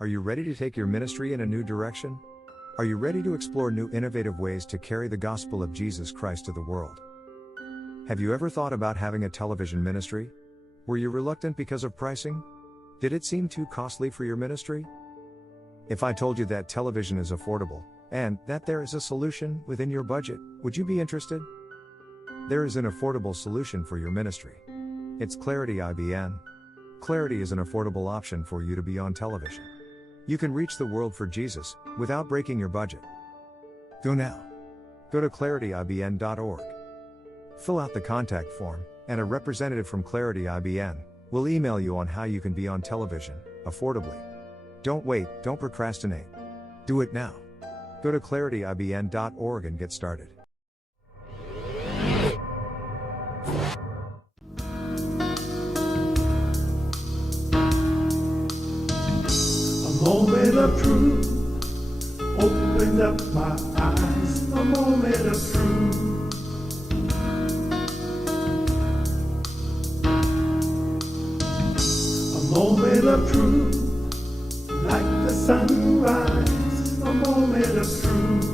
Are you ready to take your ministry in a new direction? Are you ready to explore new innovative ways to carry the gospel of Jesus Christ to the world? Have you ever thought about having a television ministry? Were you reluctant because of pricing? Did it seem too costly for your ministry? If I told you that television is affordable, and that there is a solution within your budget, would you be interested? There is an affordable solution for your ministry. It's Clarity IBN. Clarity is an affordable option for you to be on television. You can reach the world for Jesus, without breaking your budget. Go now. Go to clarityibn.org. Fill out the contact form, and a representative from Clarity IBN will email you on how you can be on television, affordably. Don't wait, don't procrastinate. Do it now. Go to clarityibn.org and get started. A moment of truth opened up my eyes. A moment of truth. A moment of truth, like the sunrise. A moment of truth.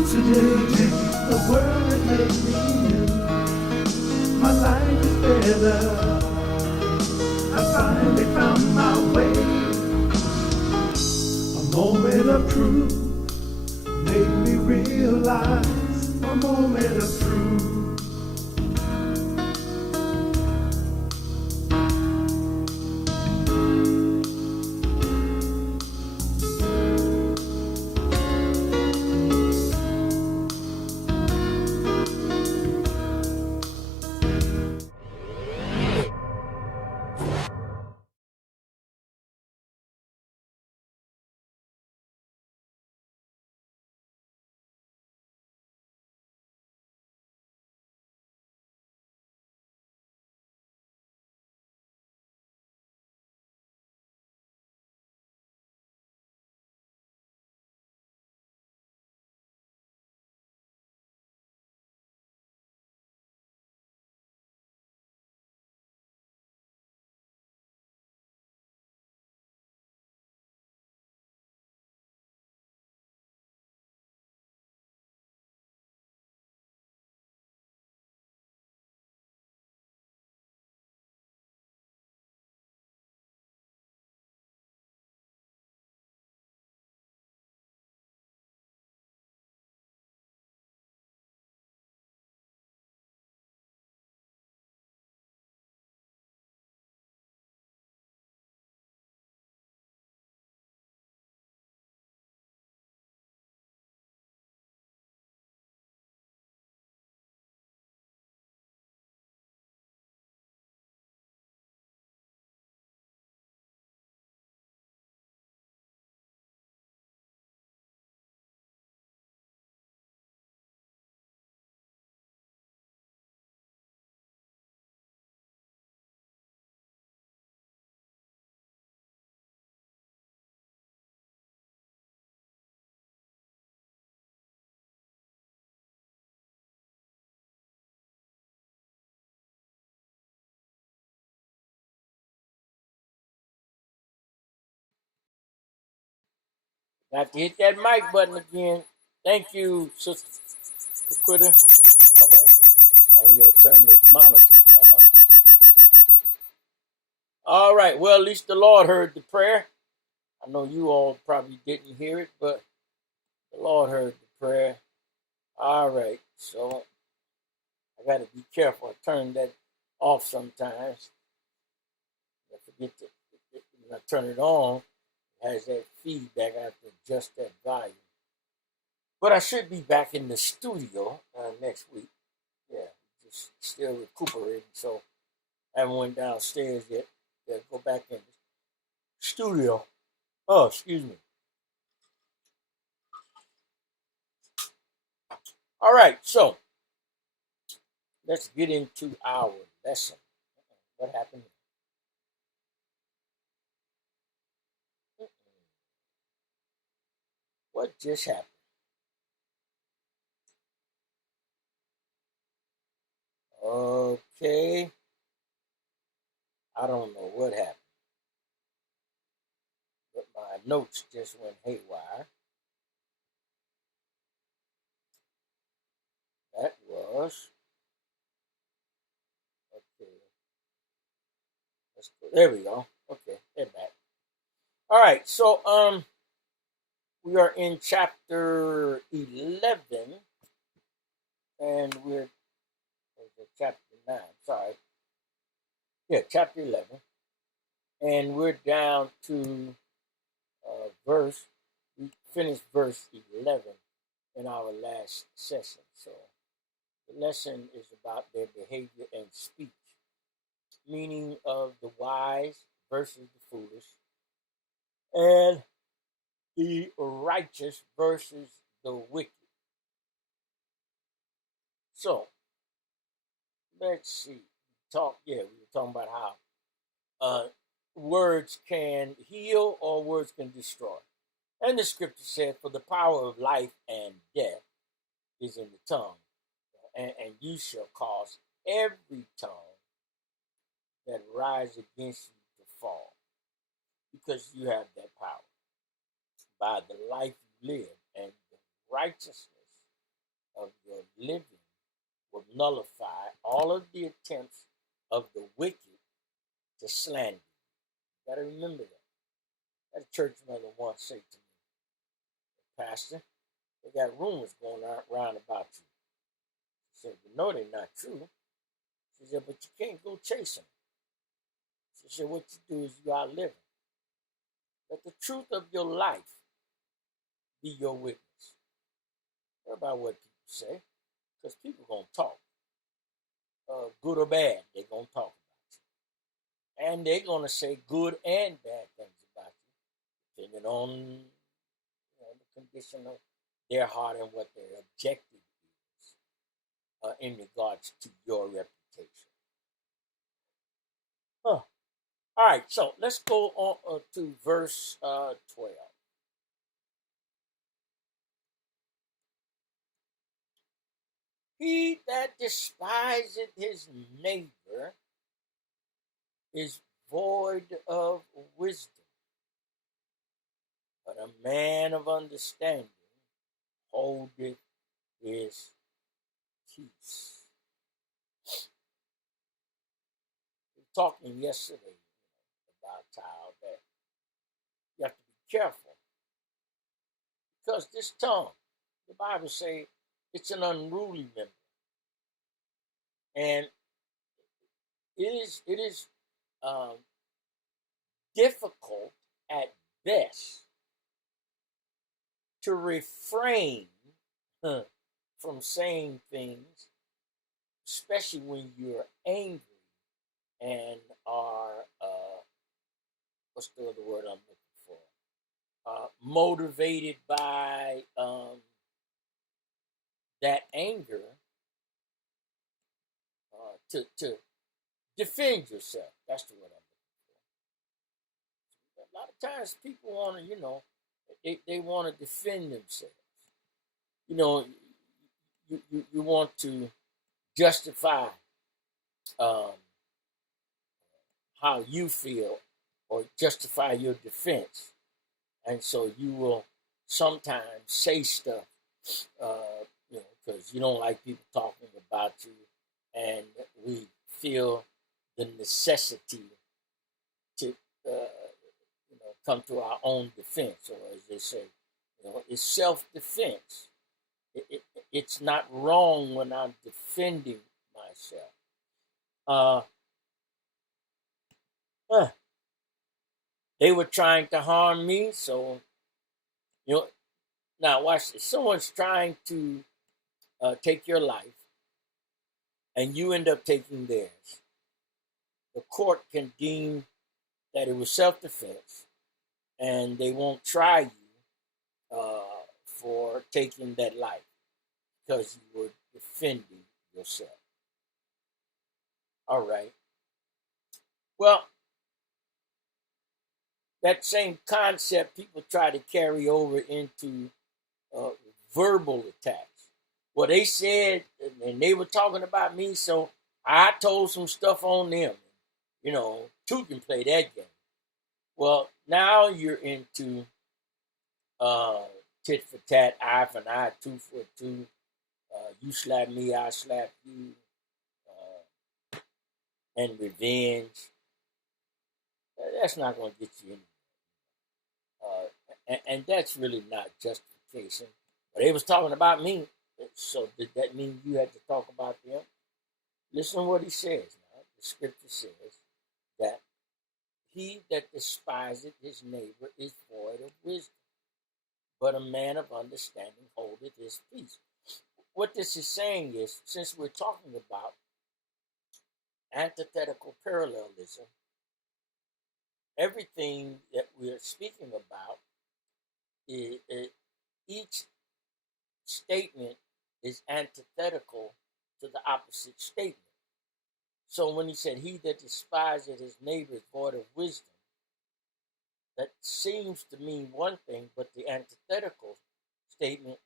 It's a day. The world has made me new. My life is better. I finally found my way. A moment of truth made me realize. A moment of truth. Got to hit that mic button again. Thank you, Sister Quitter. Uh-oh. I gotta turn the monitor down. All right. Well, at least the Lord heard the prayer. I know you all probably didn't hear it, but the Lord heard the prayer. All right. So I got to be careful. I turn that off sometimes. I forget to, when I turn it on, it has that feedback. I have to adjust that volume. But I should be back in the studio next week. Yeah, just still recuperating. So I haven't went downstairs yet. Gotta go back in the studio. Oh, excuse me. All right, so let's get into our lesson. What happened? What just happened? Okay. I don't know what happened, but my notes just went haywire. That was okay. Let's go. There we go. Okay, they're back. All right, so we are in chapter 11, and we're chapter 9. Sorry, yeah, chapter 11, and we're down to verse. We finished verse 11 in our last session. So the lesson is about their behavior and speech, meaning of the wise versus the foolish, and the righteous versus the wicked. So let's see. We were talking about how words can heal or words can destroy. And the scripture said, for the power of life and death is in the tongue, and you shall cause every tongue that rise against you to fall, because you have that power. By the life you live and the righteousness of your living will nullify all of the attempts of the wicked to slander you. You got to remember that. That a church mother once said to me, Pastor, they got rumors going around about you. She said, you know they're not true. She said, but you can't go chase them. She said, what you do is you outlive them. Let the truth of your life be your witness. What about what people say? Because people going to talk. Good or bad, they're going to talk about you. And they're going to say good and bad things about you, depending on the condition of their heart and what their objective is in regards to your reputation. All right, so let's go on to verse 12. He that despiseth his neighbor is void of wisdom, but a man of understanding holdeth his peace. We were talking yesterday about how that you have to be careful, because this tongue, the Bible says, it's an unruly member, and it is difficult at best to refrain from saying things, especially when you're angry and are what's the other word I'm looking for? Motivated by that anger to defend yourself. That's the word I'm looking for. A lot of times people want to, they want to defend themselves. You want to justify how you feel or justify your defense. And so you will sometimes say stuff, because you don't like people talking about you, and we feel the necessity to, come to our own defense, or as they say, it's self-defense. It's not wrong when I'm defending myself. They were trying to harm me, so now watch this. Someone's trying to take your life, and you end up taking theirs. The court can deem that it was self-defense, and they won't try you for taking that life because you were defending yourself. All right. Well, that same concept people try to carry over into verbal attacks. Well, they said, and they were talking about me, so I told some stuff on them. Two can play that game. Well, now you're into tit for tat, eye for an eye, tooth for a tooth. You slap me, I slap you, and revenge. That's not going to get you anywhere. And that's really not justification. But they was talking about me, so did that mean you had to talk about them? Listen to what he says now. The scripture says that he that despiseth his neighbor is void of wisdom, but a man of understanding holdeth his peace. What this is saying is, since we're talking about antithetical parallelism, everything that we're speaking about, each statement is antithetical to the opposite statement. So when he said, he that despiseth his neighbor is void of wisdom, that seems to mean one thing, but the antithetical statement,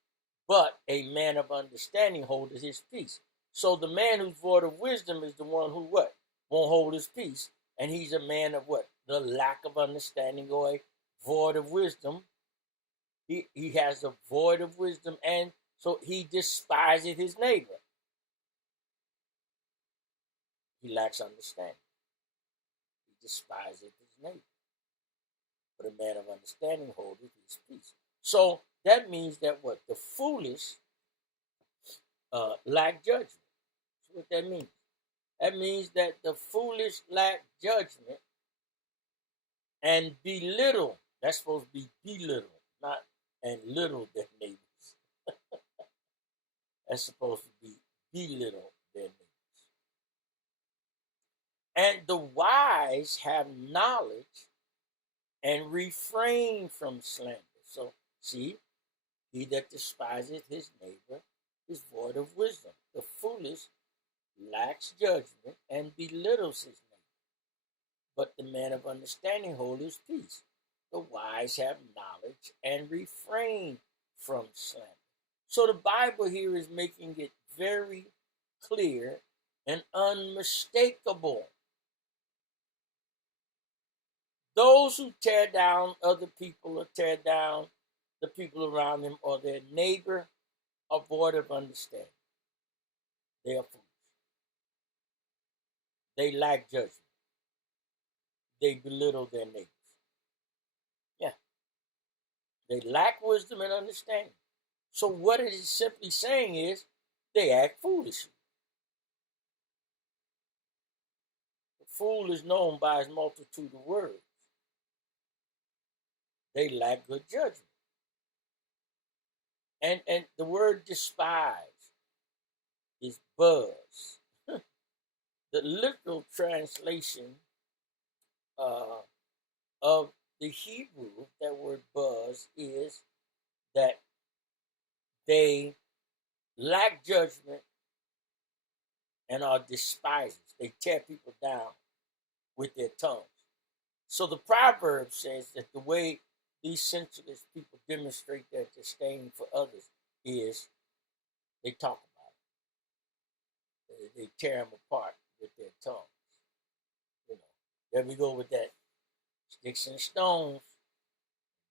but a man of understanding holdeth his peace. So the man who's void of wisdom is the one who what? Won't hold his peace. And he's a man of what? The lack of understanding, or a void of wisdom. He has a void of wisdom, and so he despiseth his neighbor. He lacks understanding. He despiseth his neighbor. But a man of understanding holdeth his peace. So that means that what? The foolish lack judgment. That's what that means. That means that the foolish lack judgment and belittle. That's supposed to be belittle, not and little their neighbors. That's supposed to be belittle their neighbors. And the wise have knowledge and refrain from slander. So, see, he that despiseth his neighbor is void of wisdom. The foolish lacks judgment and belittles his neighbor. But the man of understanding holds his peace. The wise have knowledge and refrain from slander. So the Bible here is making it very clear and unmistakable. Those who tear down other people or tear down the people around them or their neighbor are void of understanding. They are foolish. They lack judgment. They belittle their neighbors. Yeah. They lack wisdom and understanding. So what it is simply saying is they act foolishly. The fool is known by his multitude of words. They lack good judgment. And the word despise is buzz. The literal translation of the Hebrew, that word buzz, is that they lack judgment and are despisers. They tear people down with their tongues. So the proverb says that the way these sensuous people demonstrate their disdain for others is they talk about it. They tear them apart with their tongues. There we go with that. Sticks and stones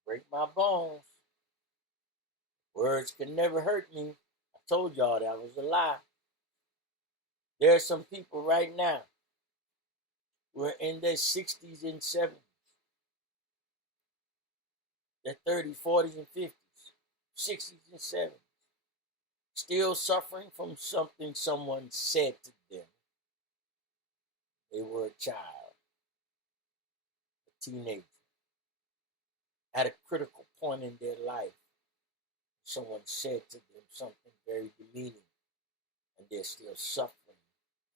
break my bones. Words can never hurt me. I told y'all that was a lie. There are some people right now who are in their 60s and 70s, their 30s, 40s, and 50s, 60s and 70s, still suffering from something someone said to them. They were a child, a teenager, at a critical point in their life. Someone said to them something very demeaning, and they're still suffering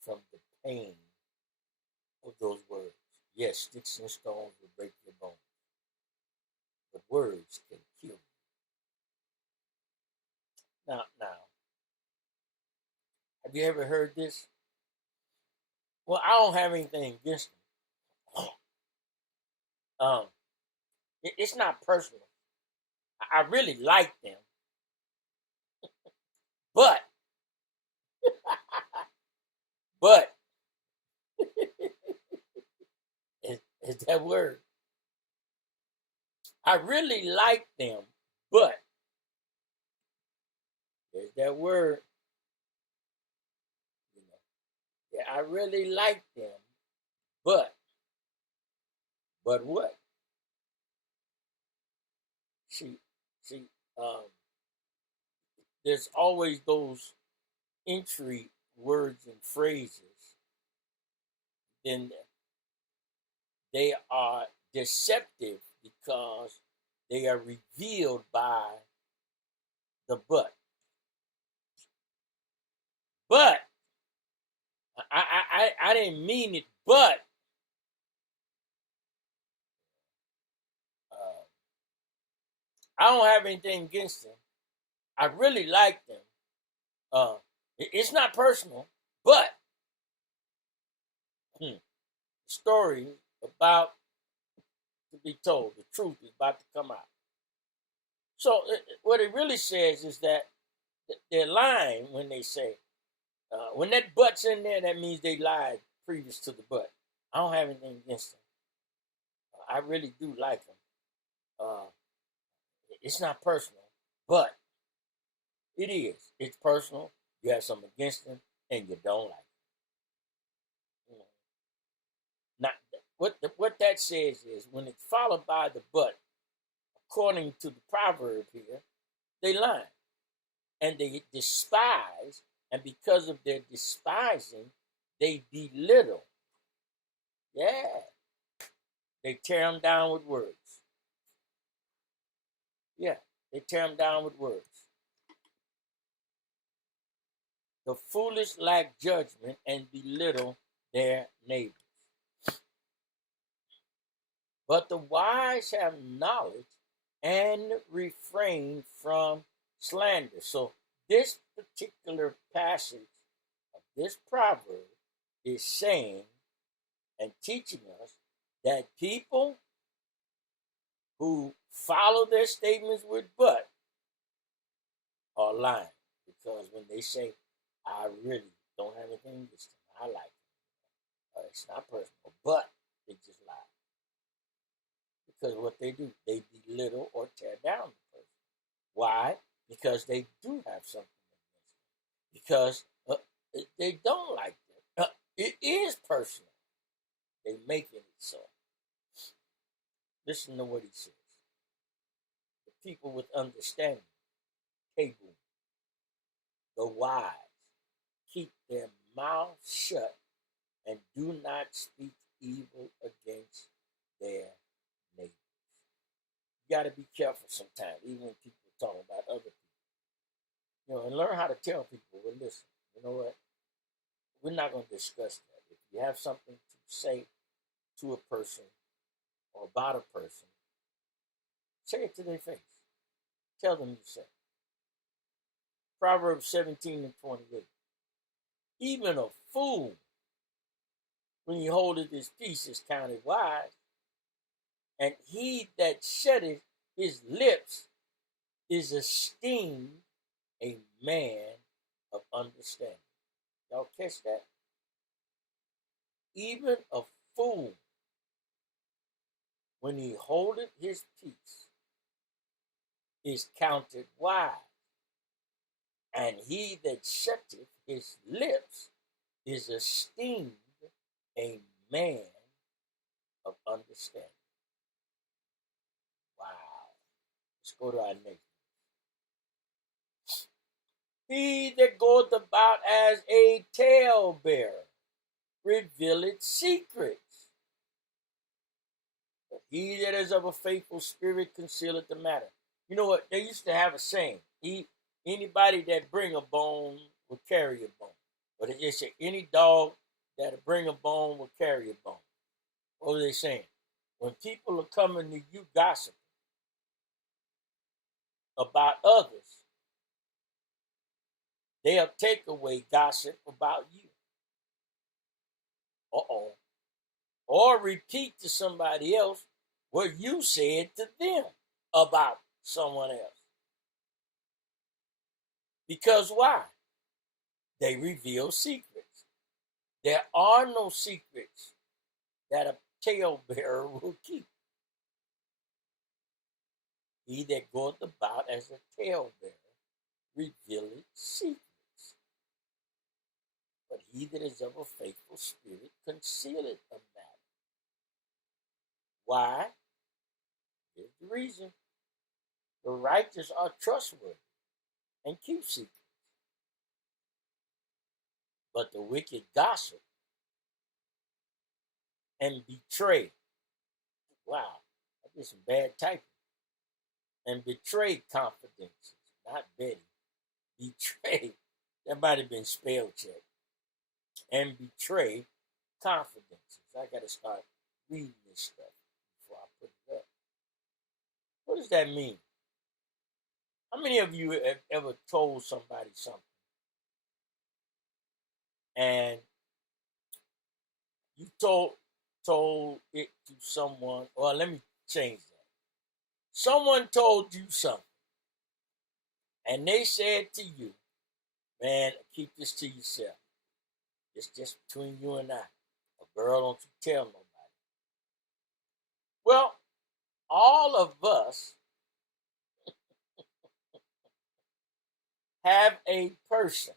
from the pain of those words. Yes, sticks and stones will break your bones, but words can kill you. Now, have you ever heard this? Well, I don't have anything against them. It's not personal. I really like them, but Is that word. I really like them, but there's that word. You know, yeah, I really like them, but what? See, see, um, there's always those entry words and phrases, then they are deceptive because they are revealed by the but. But I didn't mean it, but I don't have anything against them. I really like them. It's not personal, but story about to be told. The truth is about to come out. So what it really says is that they're lying when they say, when that but's in there, that means they lied previous to the but. I don't have anything against them. I really do like them. It's not personal, but it is. It's personal. You have something against them, and you don't like them. Now, what that says is when it's followed by the but, according to the proverb here, they lie and they despise, and because of their despising, they belittle. Yeah, they tear them down with words. Yeah, they tear them down with words. The foolish lack judgment and belittle their neighbors. But the wise have knowledge and refrain from slander. So this particular passage of this proverb is saying and teaching us that people who follow their statements with but are lying. Because when they say, I really don't have anything against them, I like them, it's not personal, but they just lie. Because what they do, they belittle or tear down the person. Why? Because they do have something against them. Because they don't like them. It is personal. They making it so. Listen to what he says. The people with understanding, able, the wise, keep their mouths shut and do not speak evil against their neighbors. You got to be careful sometimes, even when people talk about other people. You know, and learn how to tell people, well, listen, you know what? We're not going to discuss that. If you have something to say to a person or about a person, say it to their face. Tell them you say it. Proverbs 17:28. Even a fool, when he holdeth his peace, is counted wise, and he that shutteth his lips is esteemed a man of understanding. Y'all catch that? Even a fool, when he holdeth his peace, is counted wise, and he that shutteth his lips is esteemed a man of understanding. Wow. Let's go to our next. He that goeth about as a talebearer revealeth secrets. But he that is of a faithful spirit concealeth the matter. You know what? They used to have a saying. Anybody that bring a bone will carry a bone. But they just say any dog that'll bring a bone will carry a bone. What are they saying? When people are coming to you gossiping about others, they'll take away gossip about you. Or repeat to somebody else what you said to them about someone else. Because why? They reveal secrets. There are no secrets that are talebearer will keep. He that goeth about as a talebearer revealeth secrets. But he that is of a faithful spirit concealeth a matter. Why? Here's the reason. The righteous are trustworthy and keep secrets. But the wicked gossip and betray. Wow, I did some bad typing. And betray confidences, not Betty. Betray. That might have been spell check. And betray confidences. I got to start reading this stuff before I put it up. What does that mean? How many of you have ever told somebody something and you told it to someone, or let me change that. Someone told you something and they said to you, man, keep this to yourself. It's just between you and I. A girl, don't you tell nobody. Well, all of us have a person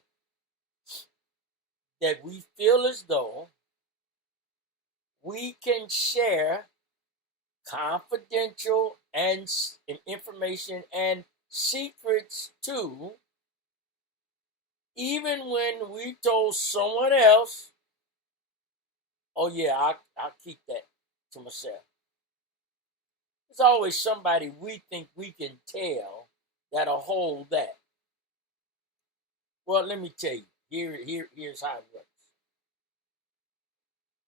that we feel as though we can share confidential and information and secrets to, even when we told someone else, oh yeah, I'll keep that to myself. There's always somebody we think we can tell that'll hold that. Well, let me tell you, here's how it works.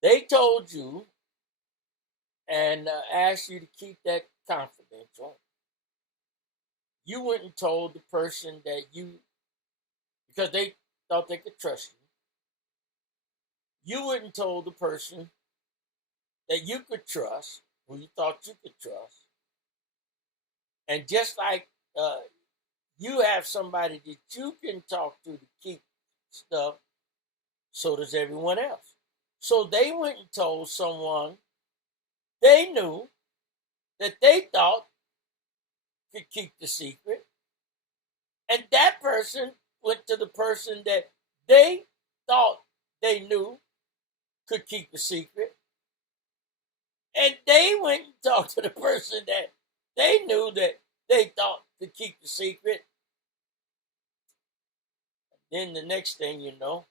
They told you and asked you to keep that confidential. You went and told the person that because they thought they could trust you. You went and told the person that you could trust, who you thought you could trust. And just like you have somebody that you can talk to keep stuff, so does everyone else. So they went and told someone they knew that they thought could keep the secret. And that person went to the person that they thought they knew could keep the secret. And they went and talked to the person that they knew that they thought could keep the secret. Then the next thing you know,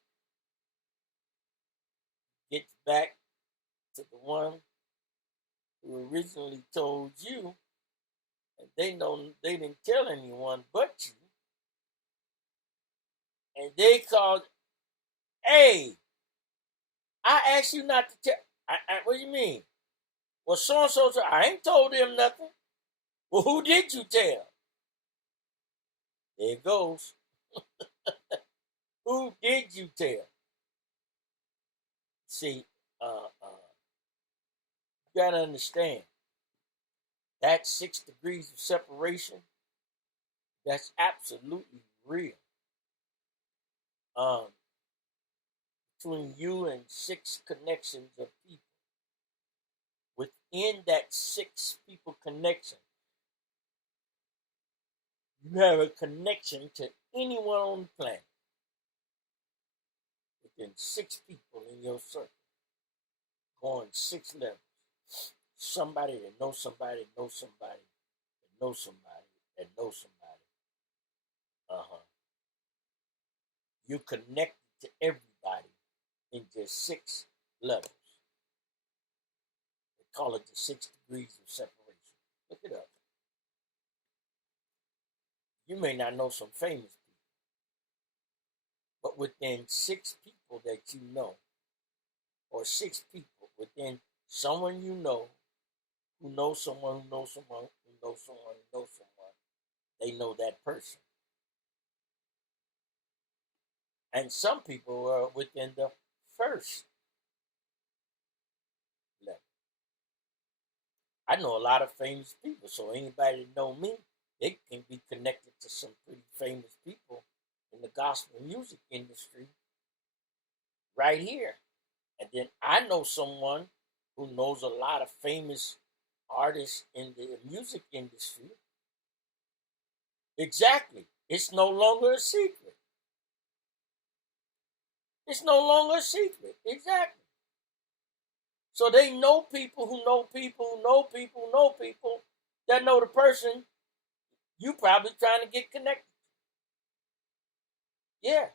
gets back to the one who originally told you, and they know they didn't tell anyone but you. And they called, hey, I asked you not to tell. What do you mean? Well, so-and-so, I ain't told them nothing. Well, who did you tell? There it goes. Who did you tell? See, you got to understand, that 6 degrees of separation, that's absolutely real. Between you and 6 connections of people. Within that 6 people connection, you have a connection to anyone on the planet. Within 6 people in your circle, going 6 levels. Somebody that knows somebody, that knows somebody, that knows somebody, that knows somebody. You connected to everybody in just 6 levels. They call it the 6 degrees of separation. Look it up. You may not know some famous people, but within 6 people that you know, or 6 people within someone you know, who knows someone, who knows someone, who knows someone, who knows someone, they know that person. And some people are within the first level. I know a lot of famous people, so anybody that know me, they can be connected to some pretty famous people in the gospel music industry right here. And then I know someone who knows a lot of famous artists in the music industry. Exactly. It's no longer a secret. It's no longer a secret. Exactly. So they know people who know people who know people who know people that know the person you probably trying to get connected. Yeah.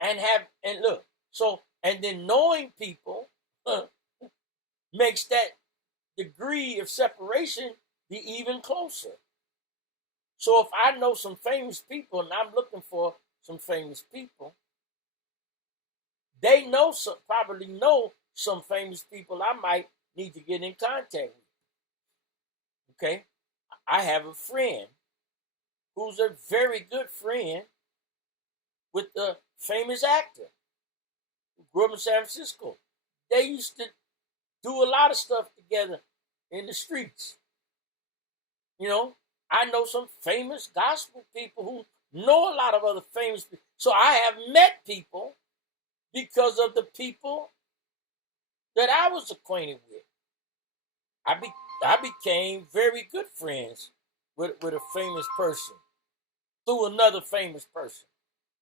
And look, so, and then knowing people makes that degree of separation be even closer. So if I know some famous people and I'm looking for some famous people, they probably know some famous people I might need to get in contact with. Okay? I have a friend who's a very good friend with a famous actor who grew up in San Francisco. They used to do a lot of stuff together in the streets. You know, I know some famous gospel people who know a lot of other famous people. So I have met people because of the people that I was acquainted with. I became very good friends with a famous person through another famous person.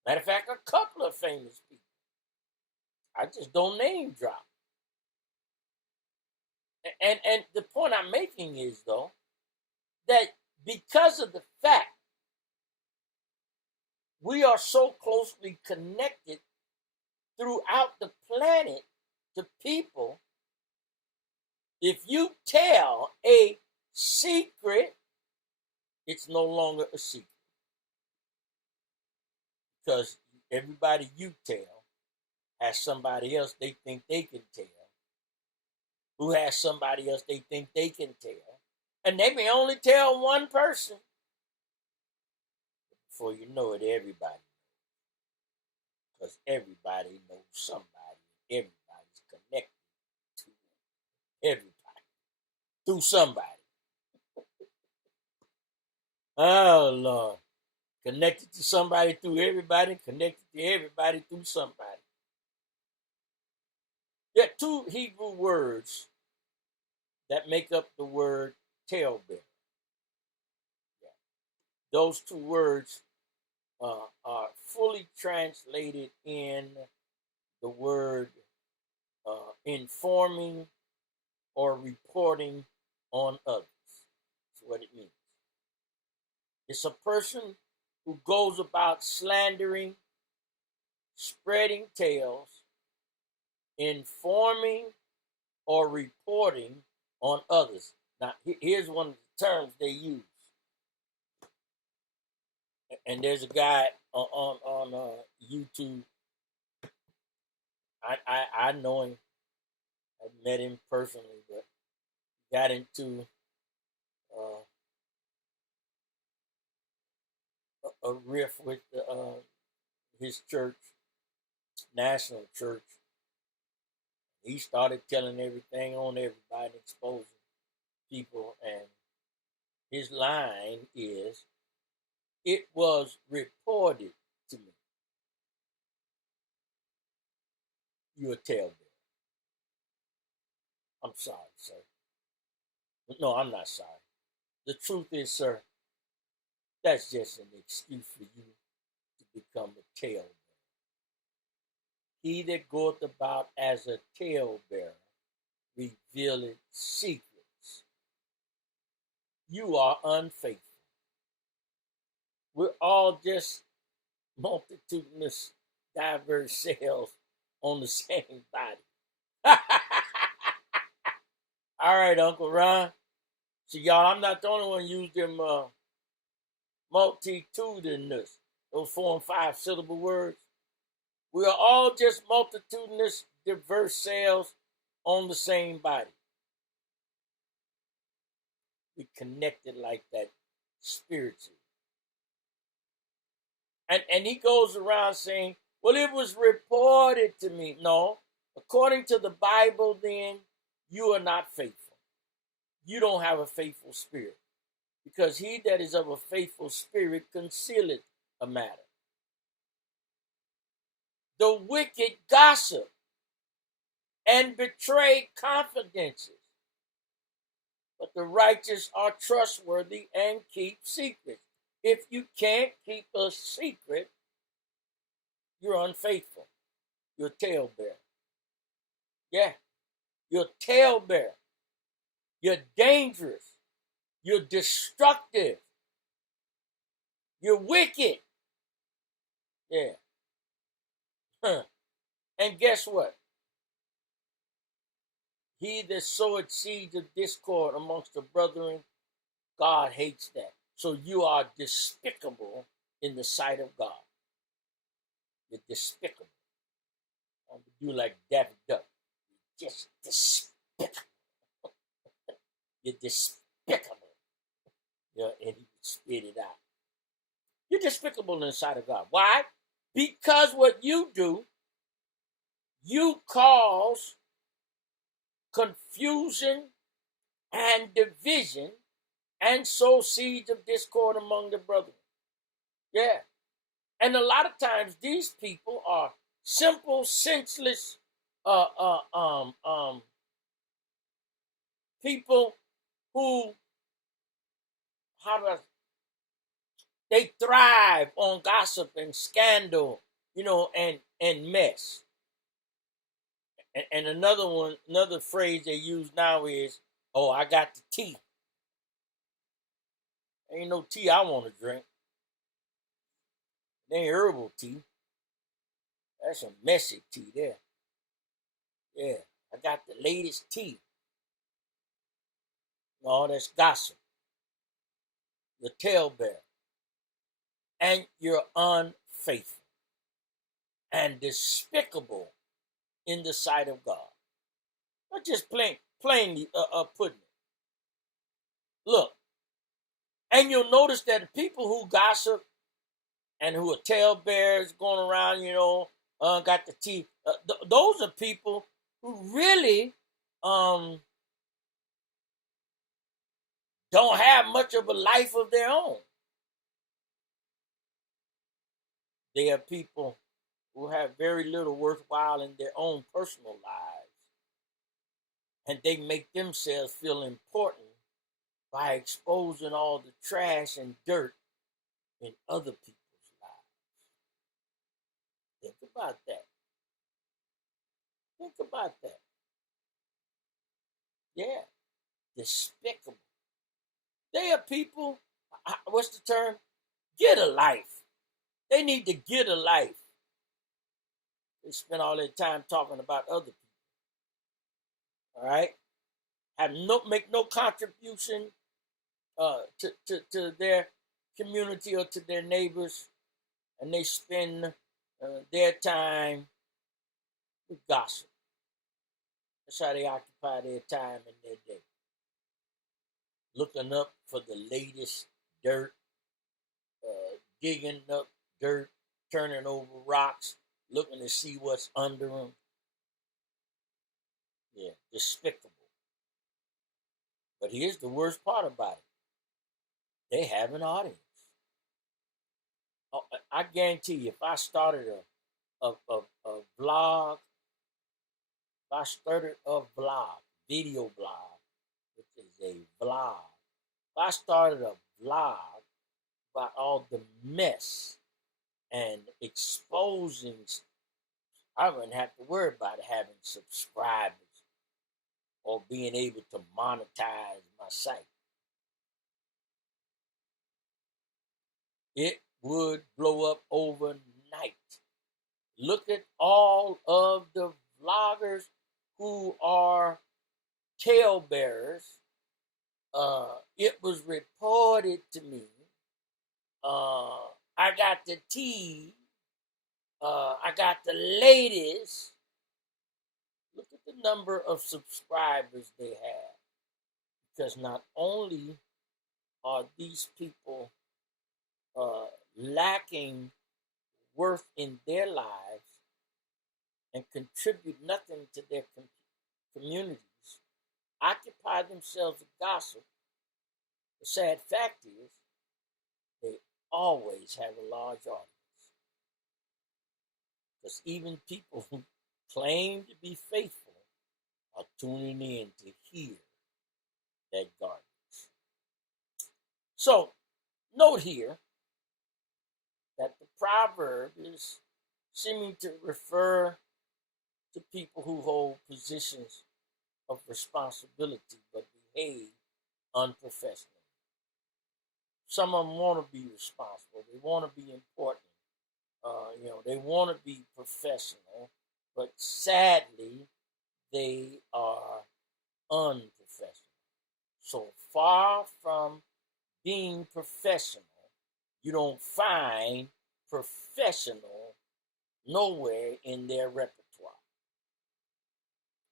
Matter of fact, a couple of famous people. I just don't name drop. And the point I'm making is, though, that because of the fact we are so closely connected throughout the planet to people, if you tell a secret, it's no longer a secret. Because everybody you tell has somebody else they think they can tell, who has somebody else they think they can tell. And they may only tell one person. Before you know it, everybody. Because everybody knows somebody. Everybody's connected to everybody. Through somebody. Oh, Lord. Connected to somebody through everybody. Connected to everybody through somebody. There are two Hebrew words that make up the word tailbearer. Those two words are fully translated in the word informing or reporting on others. That's what it means. It's a person who goes about slandering, spreading tales, informing or reporting on others. Now, here's one of the terms they use. And there's a guy on YouTube. I know him. I met him personally, but got into a riff with his church, national church. He started telling everything on everybody, exposing people, and his line is, "It was reported to me." You're a tailbearer. I'm sorry, sir. No, I'm not sorry. The truth is, sir, that's just an excuse for you to become a talebearer. He that goeth about as a talebearer revealeth secrets. You are unfaithful. We're all just multitudinous, diverse cells on the same body. All right, Uncle Ron. See, y'all, I'm not the only one who used them multitudinous, those 4 and 5 syllable words. We are all just multitudinous, diverse cells on the same body. We connected like that spiritually. And he goes around saying, well, it was reported to me. No, according to the Bible, then, you are not faithful. You don't have a faithful spirit. Because he that is of a faithful spirit concealeth a matter. The wicked gossip and betray confidences. But the righteous are trustworthy and keep secrets. If you can't keep a secret, you're unfaithful. You're a talebearer. Yeah, you're a talebearer. You're dangerous. You're destructive. You're wicked. Yeah. Huh. And guess what? He that soweth seeds of discord amongst the brethren, God hates that. So you are despicable in the sight of God. You're despicable. You like Daffy Duck. You're just despicable. You're despicable. Yeah, and he spit it out. You're despicable in the sight of God. Why? Because what you do, you cause confusion and division and sow seeds of discord among the brethren. Yeah. And a lot of times these people are simple, senseless people who, they thrive on gossip and scandal, and mess. And another phrase they use now is, "Oh, I got the tea." Ain't no tea I want to drink. It ain't herbal tea. That's some messy tea there. Yeah, I got the latest tea. No, that's gossip. You're talebearer. And you're unfaithful and despicable in the sight of God. Not just plainly putting it. Look, and you'll notice that the people who gossip and who are talebearers going around, got the tea. Those are people who really don't have much of a life of their own. They are people who have very little worthwhile in their own personal lives. And they make themselves feel important by exposing all the trash and dirt in other people's lives. Think about that. Think about that. Yeah. Despicable. They are people, what's the term? Get a life. They need to get a life. They spend all their time talking about other people. All right? Make no contribution to their community or to their neighbors, and they spend their time with gossip. That's how they occupy their time and their day. Looking up for the latest dirt, digging up dirt, turning over rocks, looking to see what's under them. Yeah, despicable. But here's the worst part about it. They have an audience. I guarantee you, if I started a vlog, video blog, which is a vlog, if I started a vlog about all the mess and exposing, I wouldn't have to worry about having subscribers or being able to monetize my site. It would blow up overnight. Look at all of the vloggers who are talebearers. It was reported to me. I got the tea. I got the latest. Look at the number of subscribers they have. Because not only are these people lacking worth in their lives and contribute nothing to their communities, occupy themselves with gossip, the sad fact is they always have a large audience. Because even people who claim to be faithful are tuning in to hear that garbage. So, note here that the proverb is seeming to refer to people who hold positions of responsibility but behave unprofessionally. Some of them want to be responsible. They want to be important. They want to be professional, but sadly, they are unprofessional. So far from being professional, you don't find professional nowhere in their repertoire.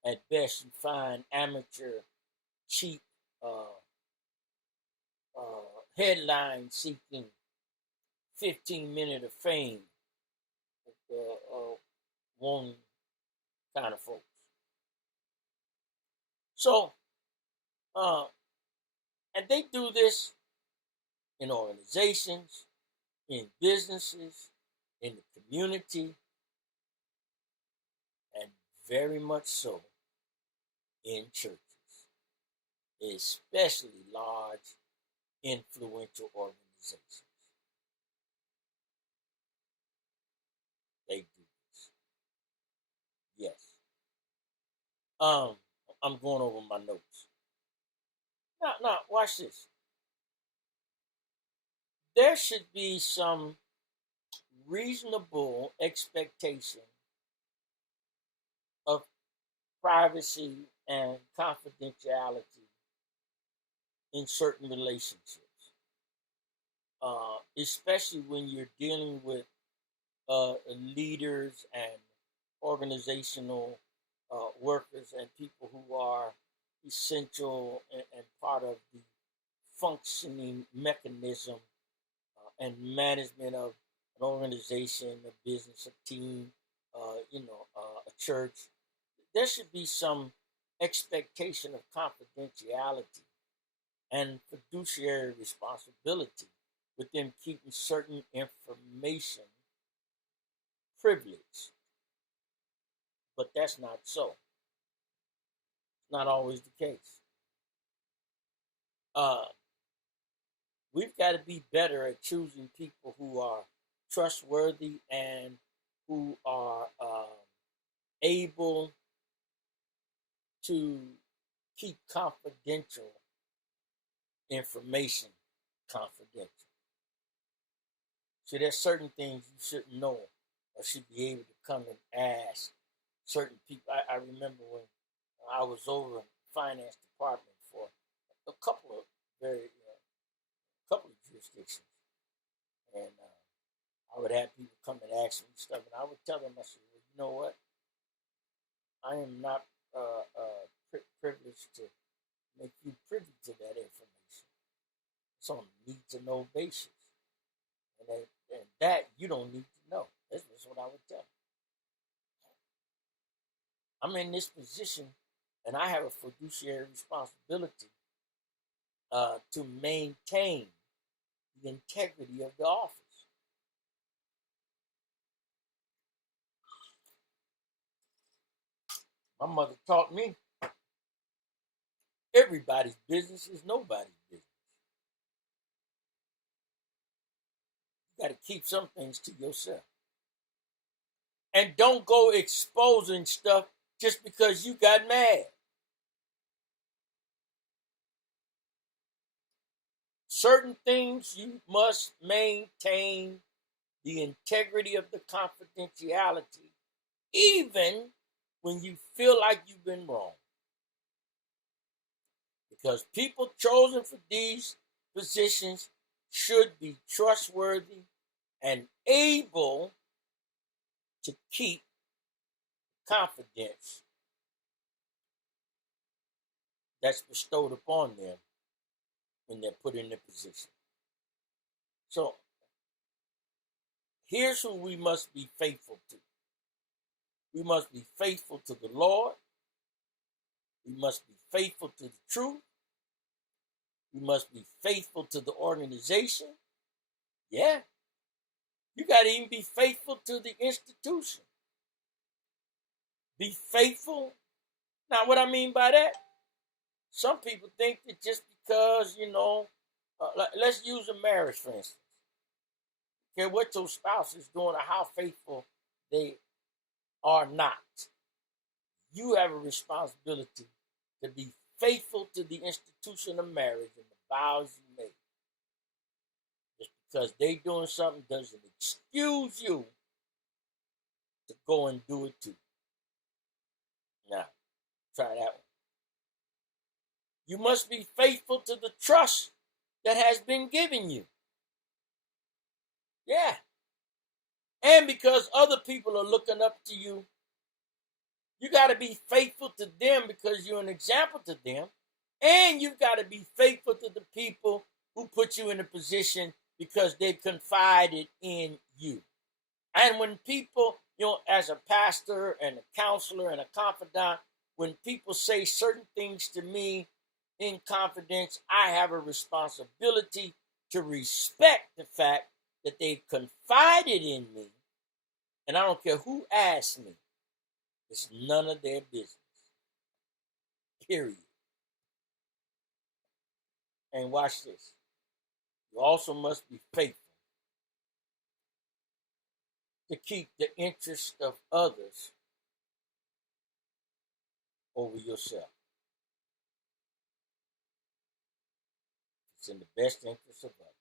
At best, you find amateur, cheap, headline-seeking 15-minute of fame, one kind of folks. So, and they do this in organizations, in businesses, in the community, and very much so in churches, especially large, influential organizations. They do this. Yes. I'm going over my notes. Now, watch this. There should be some reasonable expectation of privacy and confidentiality in certain relationships, especially when you're dealing with leaders and organizational workers and people who are essential and part of the functioning mechanism and management of an organization, a business, a team, a church. There should be some expectation of confidentiality and fiduciary responsibility with them keeping certain information privileged. But that's not so. It's not always the case. We've got to be better at choosing people who are trustworthy and who are able to keep confidential information confidential. So there's certain things you shouldn't know or should be able to come and ask certain people. I remember when I was over in the finance department for a couple of jurisdictions, and I would have people come and ask me stuff, and I would tell them, I said, well, you know what? I am not privileged to make you privy to that information. It's on a need-to-know basis, and that you don't need to know. That's what I would tell them. I'm in this position, and I have a fiduciary responsibility to maintain the integrity of the office. My mother taught me everybody's business is nobody's business. You got to keep some things to yourself. And don't go exposing stuff just because you got mad. Certain things you must maintain the integrity of the confidentiality, even when you feel like you've been wrong. Because people chosen for these positions should be trustworthy and able to keep confidence that's bestowed upon them when they're put in the position. So, here's who we must be faithful to. We must be faithful to the Lord. We must be faithful to the truth. We must be faithful to the organization. Yeah. You got to even be faithful to the institution. Be faithful Now, what I mean by that, some people think that just because, let's use a marriage, for instance. Okay, what your spouse is doing or how faithful they are not. You have a responsibility to be faithful to the institution of marriage and the vows you make. Just because they doing something doesn't excuse you to go and do it too. Now, try that one. You must be faithful to the trust that has been given you. Yeah. And because other people are looking up to you, you got to be faithful to them because you're an example to them. And you've got to be faithful to the people who put you in a position because they've confided in you. And when people, as a pastor and a counselor and a confidant, when people say certain things to me in confidence, I have a responsibility to respect the fact that they've confided in me. And I don't care who asks me. It's none of their business. Period. And watch this. You also must be faithful to keep the interest of others over yourself. It's in the best interest of others.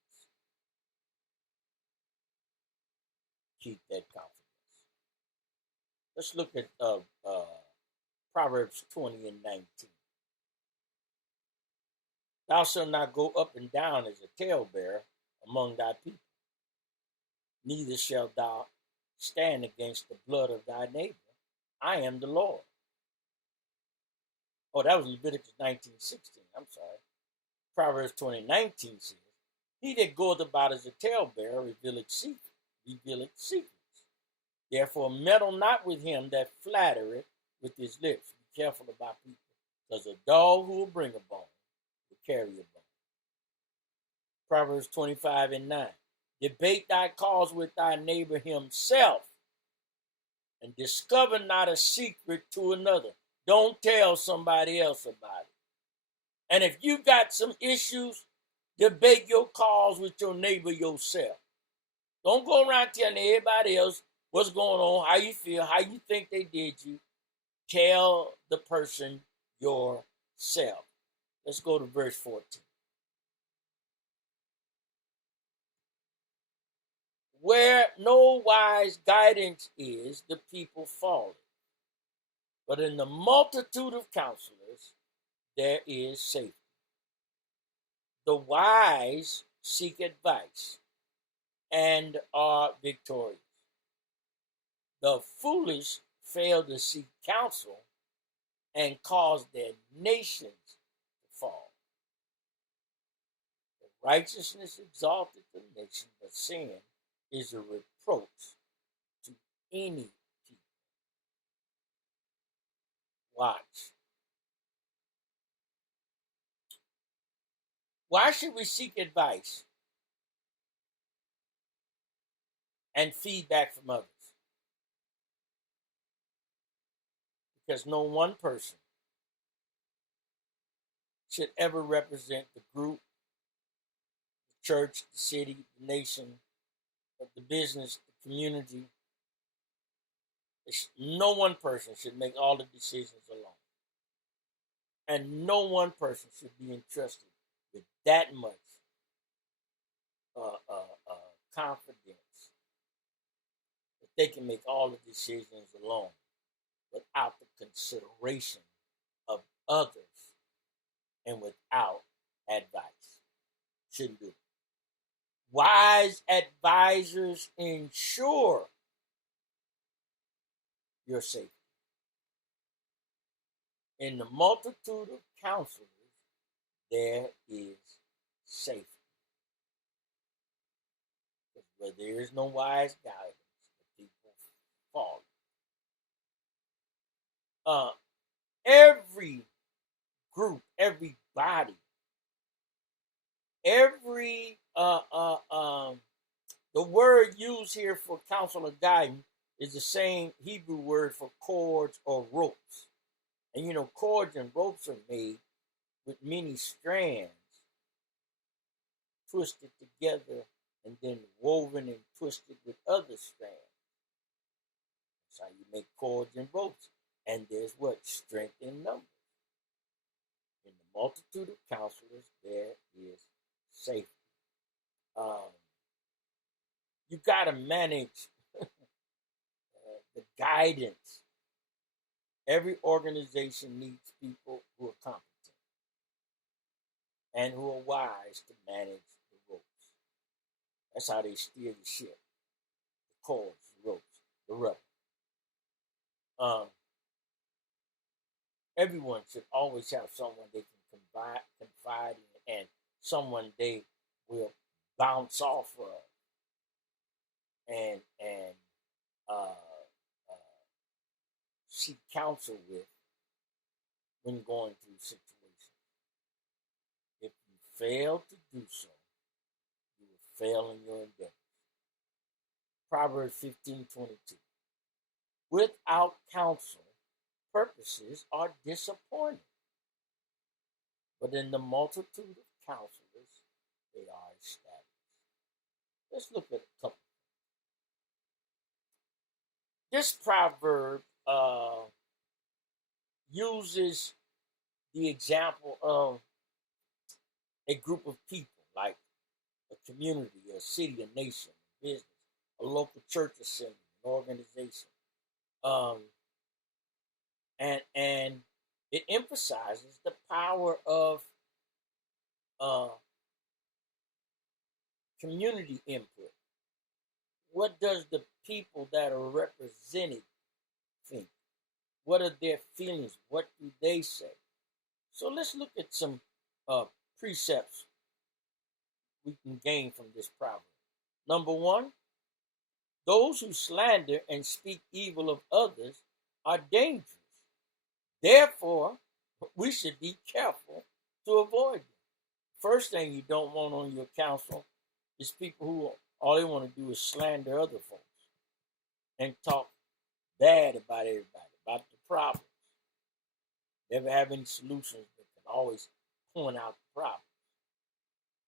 Keep that confidence. Let's look at Proverbs 20 and 19. Thou shalt not go up and down as a talebearer among thy people, neither shalt thou stand against the blood of thy neighbor. I am the Lord. Oh, that was Leviticus 19:16. I'm sorry. Proverbs 20:19 says, he that goeth about as a talebearer revealeth secrets. Therefore meddle not with him that flattereth with his lips. Be careful about people, because a dog who will bring a bone will carry a bone. Proverbs 25 and 9. Debate thy cause with thy neighbor himself, and discover not a secret to another. Don't tell somebody else about it. And if you got some issues, debate your cause with your neighbor yourself. Don't go around telling everybody else what's going on, how you feel, how you think they did you. Tell the person yourself. Let's go to verse 14. Where no wise guidance is, the people fall. But in the multitude of counselors, there is safety. The wise seek advice and are victorious. The foolish fail to seek counsel and cause their nations to fall. The righteousness exalteth the nation, but sin is a reproach to any people. Watch. Why should we seek advice and feedback from others? Because no one person should ever represent the group, the church, the city, the nation, the business, the community. No one person should make all the decisions alone. And no one person should be entrusted with that much confidence that they can make all the decisions alone without the consideration of others and without advice. Shouldn't do it. Wise advisors ensure your safety. In the multitude of counselors, there is safety. Where there is no wise guidance, the people fall. Every group, every body, every the word used here for counsel or guidance is the same Hebrew word for cords or ropes. And cords and ropes are made with many strands twisted together and then woven and twisted with other strands. That's how you make cords and ropes. And there's what? Strength in numbers. In the multitude of counselors, there is safety. You got to manage the guidance. Every organization needs people who are competent and who are wise to manage the ropes. That's how they steer the ship. The cords, the ropes, the rubber. Everyone should always have someone they can confide in and someone they will bounce off of and seek counsel with when going through situations. If you fail to do so, you will fail in your endeavors. Proverbs 15:22. Without counsel, purposes are disappointing, but in the multitude of counselors, they are established. Let's look at a couple. This proverb uses the example of a group of people, like a community, a city, a nation, a business, a local church assembly, an organization. And it emphasizes the power of community input. What does the people that are represented think? What are their feelings? What do they say? So let's look at some precepts we can gain from this proverb. Number one, those who slander and speak evil of others are dangerous. Therefore, we should be careful to avoid them. First thing you don't want on your council is people who all they want to do is slander other folks and talk bad about everybody, about the problems. Never have any solutions, but can always point out the problems.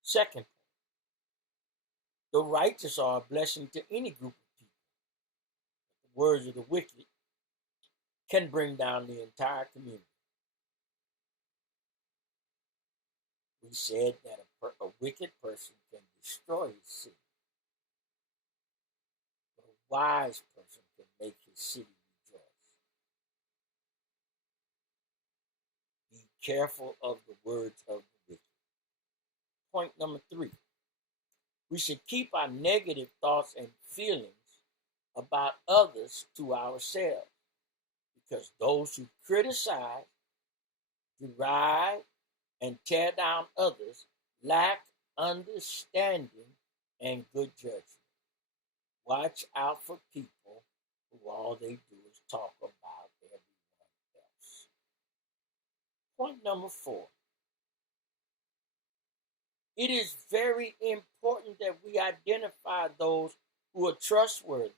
Second, the righteous are a blessing to any group of people. The words of the wicked can bring down the entire community. We said that a wicked person can destroy his city, but a wise person can make his city rejoice. Be careful of the words of the wicked. Point number 3. We should keep our negative thoughts and feelings about others to ourselves, because those who criticize, deride, and tear down others lack understanding and good judgment. Watch out for people who all they do is talk about everyone else. Point number 4. It is very important that we identify those who are trustworthy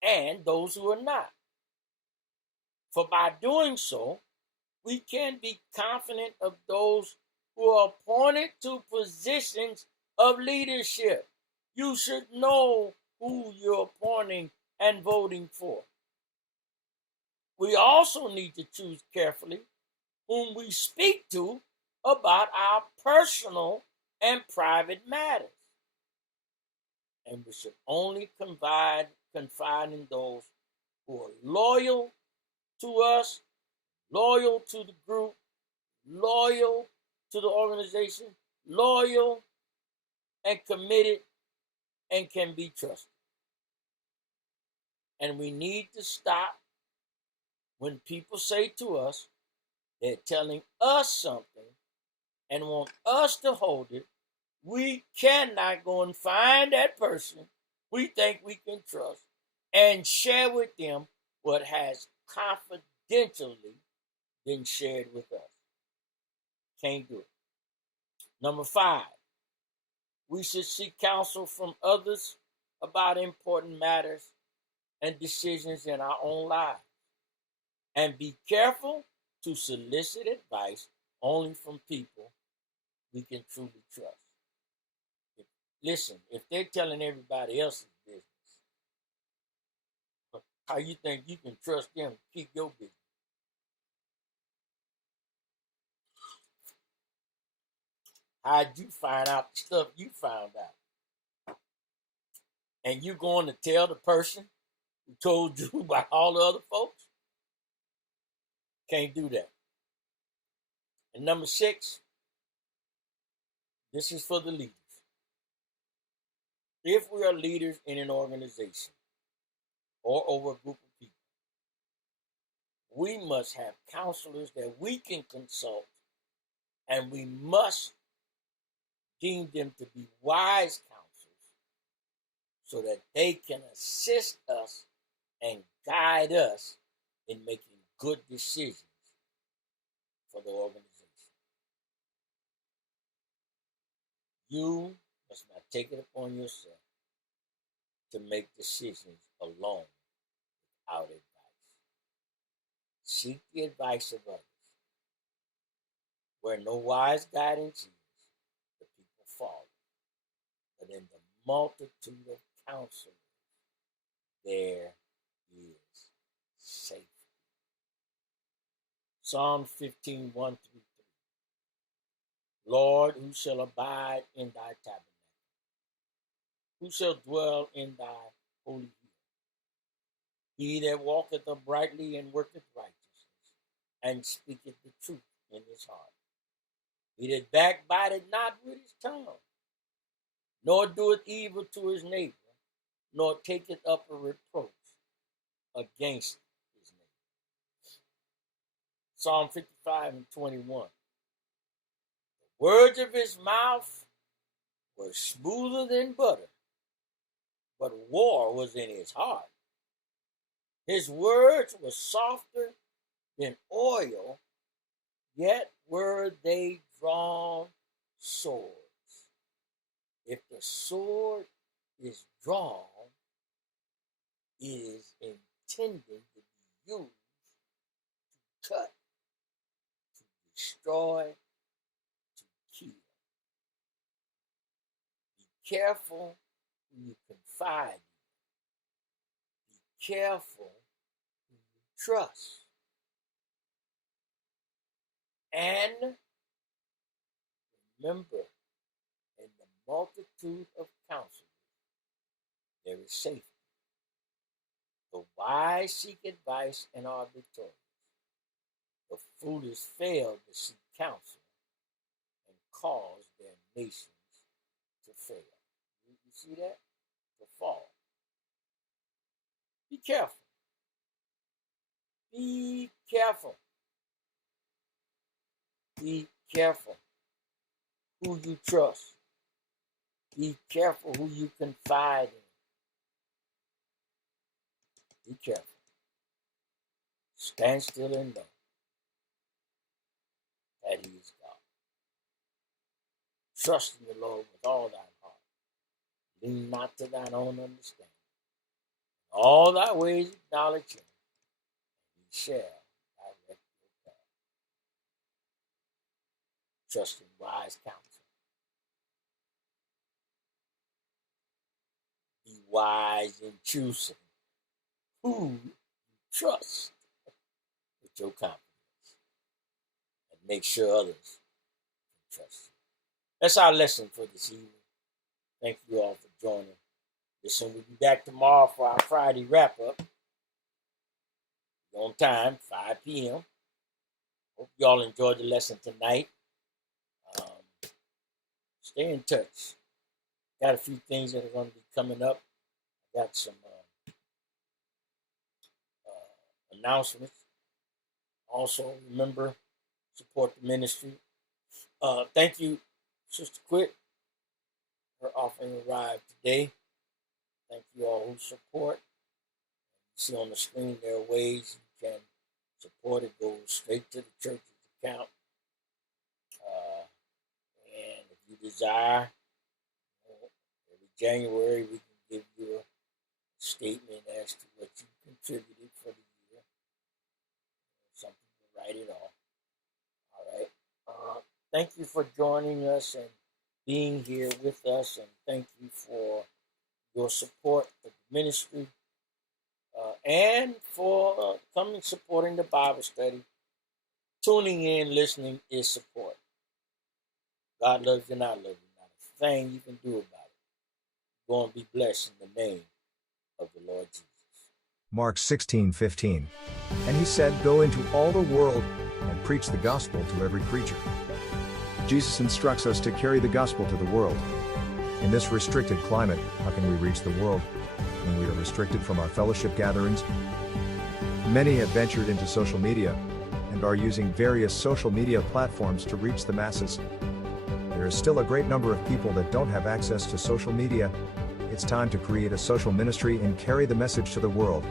and those who are not. For by doing so, we can be confident of those who are appointed to positions of leadership. You should know who you're appointing and voting for. We also need to choose carefully whom we speak to about our personal and private matters. And we should only confide in those who are loyal to us, loyal to the group, loyal to the organization, loyal and committed and can be trusted. And we need to stop when people say to us, they're telling us something and want us to hold it. We cannot go and find that person we think we can trust and share with them what has confidentially been shared with us. Can't do it. Number 5, we should seek counsel from others about important matters and decisions in our own lives. And be careful to solicit advice only from people we can truly trust. Listen, if they're telling everybody else's business, how you think you can trust them to keep your business? How'd you find out the stuff you found out? And you going to tell the person who told you about all the other folks? Can't do that. And number 6, this is for the leaders. If we are leaders in an organization or over a group of people, we must have counselors that we can consult, and we must deem them to be wise counselors so that they can assist us and guide us in making good decisions for the organization. You must not take it upon yourself to make decisions alone without advice. Seek the advice of others. Where no wise guidance is, the people follow. But in the multitude of counselors, there is safety. Psalm 15, 1-3. Lord, who shall abide in thy tabernacle? Who shall dwell in thy holy hill? He that walketh uprightly and worketh righteousness, and speaketh the truth in his heart. He that backbiteth not with his tongue, nor doeth evil to his neighbor, nor taketh up a reproach against his neighbor. Psalm 55:21. The words of his mouth were smoother than butter, but war was in his heart. His words were softer than oil, yet were they drawn swords. If the sword is drawn, it is intended to be used to cut, to destroy, to kill. Be careful who you confide in. Be careful who you trust. And remember, in the multitude of counselors, there is safety. The wise seek advice and are victorious. The foolish fail to seek counsel and cause their nations to fail. You see that? To fall. Be careful. Be careful. Be careful who you trust. Be careful who you confide in. Be careful. Stand still and know that he is God. Trust in the Lord with all thine heart. Lean not to thine own understanding. In all thy ways acknowledge him, and he shall direct your path. Trust in wise counsel. Be wise in choosing who you trust with your confidence, and make sure others can trust you. That's our lesson for this evening. Thank you all for joining. Listen, we'll be back tomorrow for our Friday wrap-up. On time, 5 p.m. Hope y'all enjoyed the lesson tonight. Stay in touch. Got a few things that are going to be coming up. I got some announcements. Also, remember, support the ministry. Thank you, Sister Quit. Her offering arrived today. Thank you all who support. You see on the screen there are ways you can support. It goes straight to the church's account. And if you desire, every January we can give you a statement as to what you contributed for the year. write it off. All right. Thank you for joining us and being here with us, and thank you for your support of the ministry and for coming supporting the Bible study. Tuning in, listening is support. God loves you and I love you. Not a thing you can do about it. Go and be blessed in the name of the Lord Jesus. Mark 16:15. And he said, "Go into all the world and preach the gospel to every creature." Jesus instructs us to carry the gospel to the world. In this restricted climate, how can we reach the world when we are restricted from our fellowship gatherings? Many have ventured into social media and are using various social media platforms to reach the masses. There is still a great number of people that don't have access to social media. It's time to create a social ministry and carry the message to the world.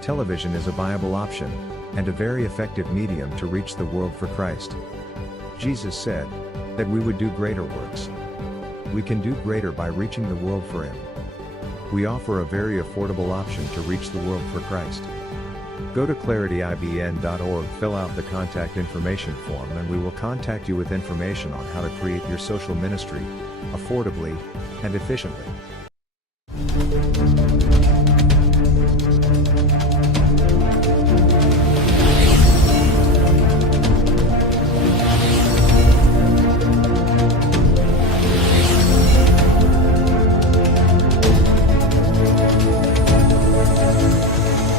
Television is a viable option and a very effective medium to reach the world for Christ. Jesus said that we would do greater works. We can do greater by reaching the world for Him. We offer a very affordable option to reach the world for Christ. Go to clarityibn.org, fill out the contact information form, and we will contact you with information on how to create your social ministry affordably and efficiently.